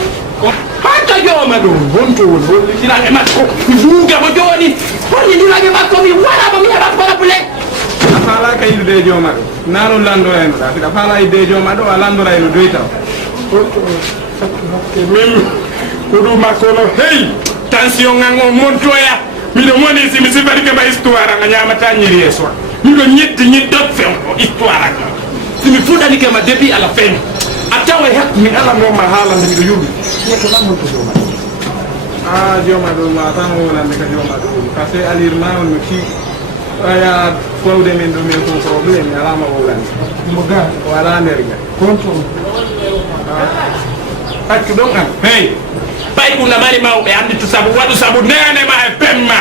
hatta joma do onto won dina e makko buuga bo joni honni dina e makko mi wala ba mi heba ko la bule fala ka yidude joma ɗo nano landorayno ɗa fiɗa fala yidde joma ɗo a landorayno doy taw min ko ɗum makko no hey tension ngan o montoya miɗo moni si mi sifari kema histoire anga ñamata ñiri e soa miɗo ñiddot fen o histoire anga simi fuɗani kema depuis à la fin a tawa hak min ala momma haalande miɗo yurmi ñekko lammonto joma joma ɗo ma tan wonande ka joma ɗo par ce que alirma on no ki aya fowde men ɗo min ko probléme alama wowlande mo ga wala nder ga control hakki ɗon an hey ɓay ɗum namari mawɓe andi to saabu waɗu saabu nenema e pemma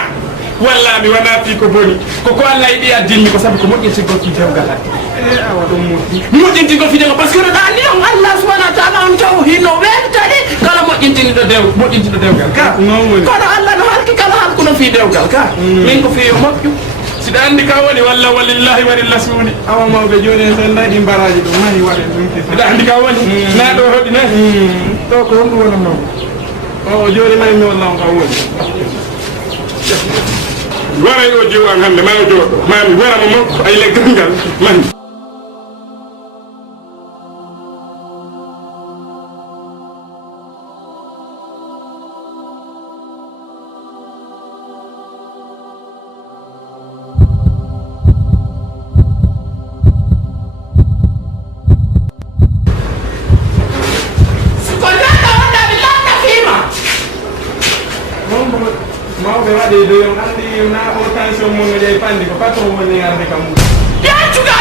walla mi wona fi ko boni koko Allah yiɗi addinmi ko saabu ko moƴƴintigol fi dewgal hakki awa ɗum moƴƴintigol fi dewgal par ce que ɗo ɗani on Allah subahanahu wa taala on taw hinno weltani kala moƴƴintiniɗo dewgal ka kono Allah no halki kala halkuno fi dewgal ka min ko fiyo moƴƴu siɗa andi ka woni walla walillahi wari rasuli awa mawɓe joni en sen daɗi mbaraji ɗum mani waɗen ɗum siɗa andi ka woni na ɗo hoɗi na ɗo ko honɗum wona mawɓe o joni mani mi walla on ka woni waray o jew an hande ma o jooɗo mami warama makko ay leggal ngal mani mawɓe waɗi doyon andi na o tension mon ƴey pandi ko patron woni arde kam yaccuga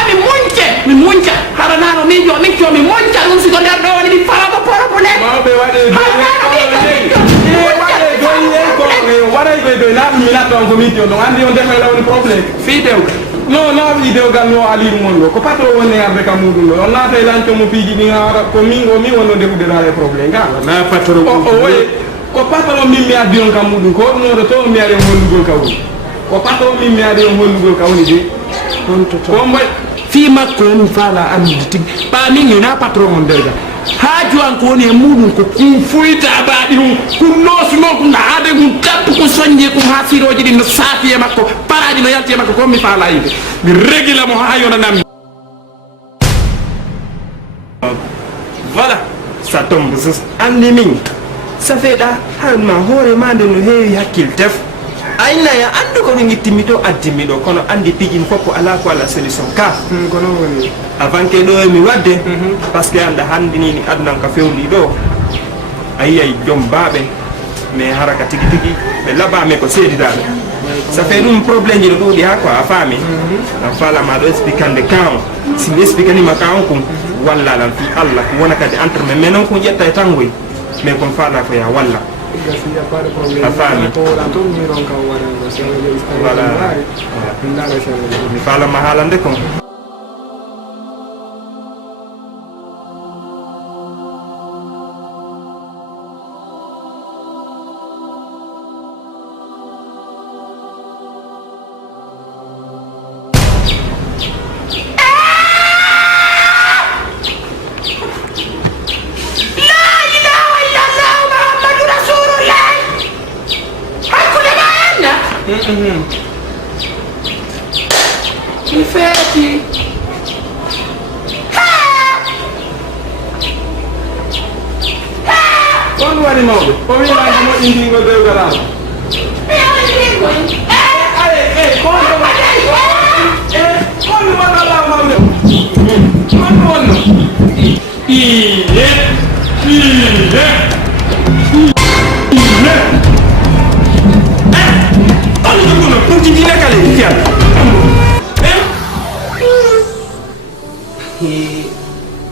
mi munca haɗa nano min jo min comi munca ɗum siko nder ɗo woni mi falama probléme mawɓe waɗe waɗay ɓe doy naɓe mi natto on ko min tion ɗon andi on defeɗa woni probléme fi dewgal non naɓi dewgal no aliru mon ɗo ko patron woni arde kam muɗum ɗo on naata e lanco mo piiji ɗin ara ko min wonno defudeɗa e probléme ga na patron o woyi ko patron min mi addi on kam muɗum ko ɗum oɗo to mi ari on hollugol ka woni ko patron min mi ari on hollugol ka woni de ko mboy fi makko on faala andude tigi ɓa min ina patron on dewgal haaju an ko woni e muɗum ko kum fuyta baɗi hum kum noosuno kum haade kum tappu ko soñje kum ha siroji ɗi no saafi e makko paraji no yalti e makko ko mi faala yide mi régila mo ha yonanammi voilà ça tombe andi min safeɗa hanma hoore ma nde no heewi hakkil tef aynaya andu ko ɗo gittimi ɗo addimi ɗo kono andi pijin fof ala ko ala solution ka kono woni avant que ɗo mi wadde par ce que anda handinini adunan ka fewndi ɗo a yiyay joom baaɓe mais haraka tigi tigi ɓe laɓame ko seedidaɓe ça fait ɗum probléme ji ɗo ɗuuɗi ha quoi a faami an falama ɗo explicande ka o si mi explicanima ka on kum wallalan fi Allah ko wona kadi entre men mais noon ko ƴetta e tangoy mais comme fala ko ya walla a faami voilà mi falama haalande kon mi feeti on waɗi mawɓe ko wiyaji moƴƴindigo dewgal ala konmi waɗala mawɗe konmi wonno iye dina kale fiyan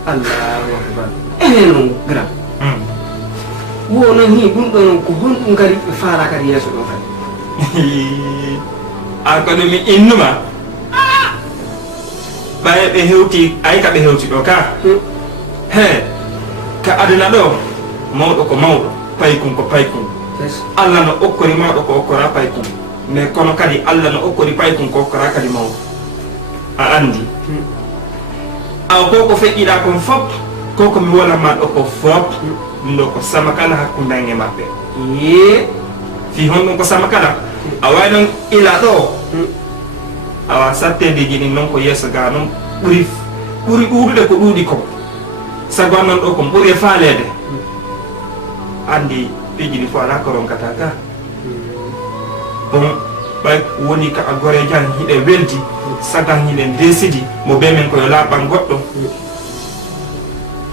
Allahu akbar non grand wo non hi ɗum ɗo non ko honɗum kadi ɓe faala kadi yeeso ɗo kadi a kono mi innuma ɓaye ɓe hewti ay ka ɓe hewti ɗo ka he ka aduna ɗo mawɗo ko mawɗo paykum ko paykum Allah no okkori mawɗo ko okkora paykum mais kono kadi Allah no okkori paykum ko okkora kadi mawɗo a andi aw ko feƴƴiɗa kon fop koko mi wolama ɗo ko fop ɗum ɗo ko sama kala hakkundange maɓɓe ye fi honɗum ko sama kala a wawi noon ila ɗo awa sattendeji ɗin noon ko yeeso ga noon ɓuri ɗuuɗude ko ɗuuɗi ko sago noon ɗo ko ɓuri e faalede andi piiji ɗi fo ala ko ronkata ka bon ɓay woni ka a gore jan hiɗe weldi sagan hiɗe ndesidi mo be men koyo laaɓan goɗɗo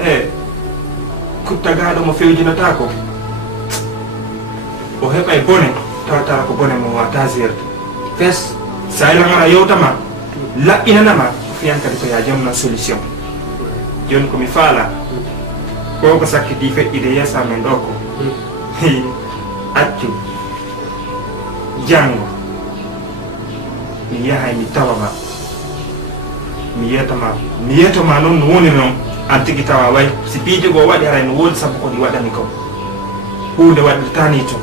e kuttagaɗo mo fewjinata ko o heɓay bone tawatara ko bone mo wata gerde fes sa ilangara yewtama laɓɓinanama fiyan kadi ko ya jamna solution joni komi faala ko ko sakkiti feƴƴide yeesa men ɗo ko accu janngo mi yahay mi tawama mi yetoma noon no woni noon an tigi tawa way si piiji go waɗi haray no woodi sabu ko ɗi waɗani ko hunde waɗirtani to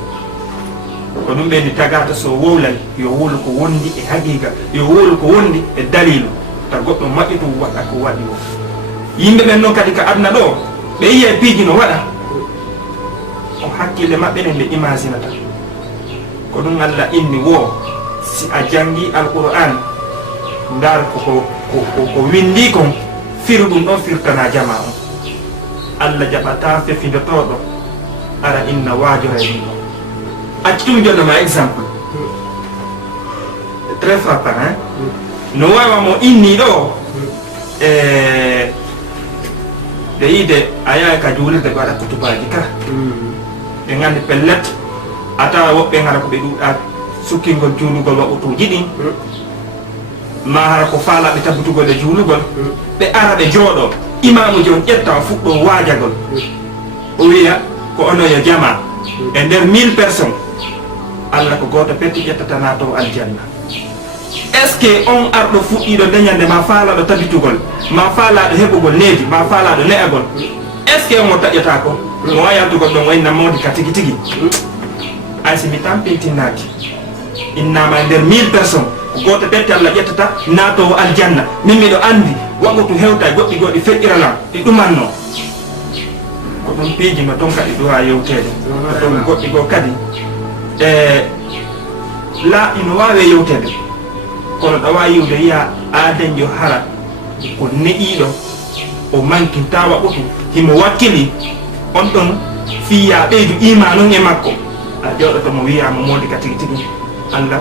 ko ɗum ɓendi tagata so wowlal yo wolu ko wondi e haqiqa yo wolu ko wondi e dalilu ta goɗɗo maɓɓitu waɗa ko waɗi o yimɓe ɓen noon kadi ka aduna ɗo ɓe yiya piiji no waɗa o hakkille maɓɓe ɗen ɓe imaginata ko ɗum Allah inni wo si a jangi alquran ndar ko windi kon firu ɗum ɗon firtana jama on Allah jaɓata fefindotoɗo ara inna waajore ɗum ɗon acci ɗum jonnoma exemple très frappant hein no wawa mo inni ɗo ɓe yiide a yaha ka juulirde ɓe waɗa kutubaji ka ɓe gandi pellet a tawa woɓɓe gara ko ɓe ɗuɗa sukkingol juulugol waɓutuji ɗin ma hara ko faalaɓe tabbutugol e juulugol ɓe ara ɓe jooɗo imamu joni ƴetta o fuɗɗo waajagol o wiya ko ono yo jama e nder 1000 personnes Allah ko goto petti ƴettata nato aljanna est ce que on arɗo fuɗɗiɗo dañande ma faalaɗo tabitugol ma faalaɗo heɓugol needi ma faalaɗo le'agol est ce que on mo taƴƴata ko mo wayantugol ɗon way nammode ka tigi tigi ay si mi tampintinnaki innama e nder 1000 personnes ko goto petti Allah ƴettata natowo aljanna min miɗo andi wagotu hewta e goɗɗi feƴƴiralam ɗi ɗumanno ko ɗum piiji no ton kadi ɗuwa yewtede no ton goɗɗi goo kadi la ino wawe yewtede kono ɗawa yiwde yiya aadenjo hara ko neɗiɗo o mankinta waɓutu himo wakkili on ɗon fiya ɓeydu ima noon e makko a ƴewɗotomo wiyama modi ka tigi tigi Allah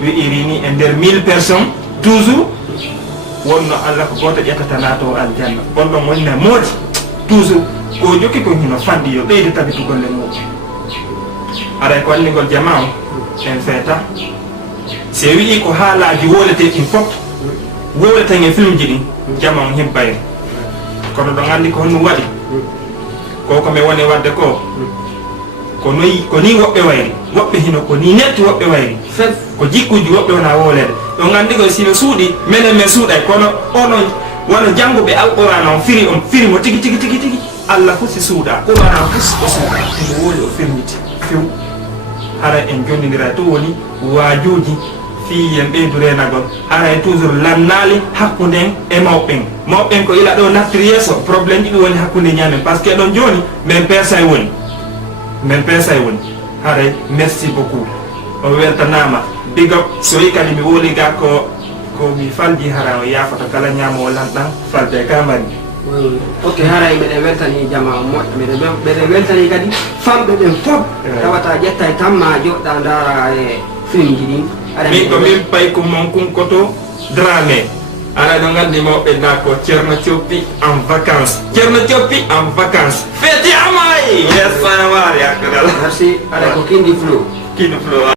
wi'irini e nder 1000 personnes toujours wonno Allah ko goto ƴettata nato aljanna on ɗon wonna moodi toujours ko jokki ko hino fandi yo ɓeyde tabitugolle muɗum aɗay ko anndingol jama o en feeta si wi'i ko haalaji woleteɗin fof woleten e film ji ɗin jama on himbayre kono ɗon anndi ko honɗum waɗi ko mi woni wadde ko ko ni woɓɓe wayri woɓɓe hino ko ni netti woɓɓe wayri ko jikkuji woɓɓe wona wolede ɗon anndi ko sino suuɗi minen min suuɗay kono onon wono jannguɓe alqurana on firi mo tigi tigi tigi tigi Allah fof si suuɗa qurana o fof o suuɗa imo wooli o firmiti few hara en jonnidira to woni waajuji fiyen ɓeydu renagol hara e toujours lannali hakkunden e mawɓen ko ila ɗo naftiri yeeso probléme ɗiɗi woni hakkunde ñamen par ce que ɗon joni min peesay woni haray merci beaucoup o weltanama big up so yi kadi mi woli ga ko mi faldi hara o yaafata kala ñamowo lanɗan falde kamari ok haray mbeɗe weltani jama moƴƴo mbeɗe weltani kadi famɓe ɓen fof tawata ƴetta e tamma joɗɗa dara e film ji ɗin min ko min pay ko mon kunkoto Dramé ara ɗo gandi mawɓe da ko Ceerno Coppi en vacances feeti amay yes sanawari hakkodal merci aɗa ko kindi flow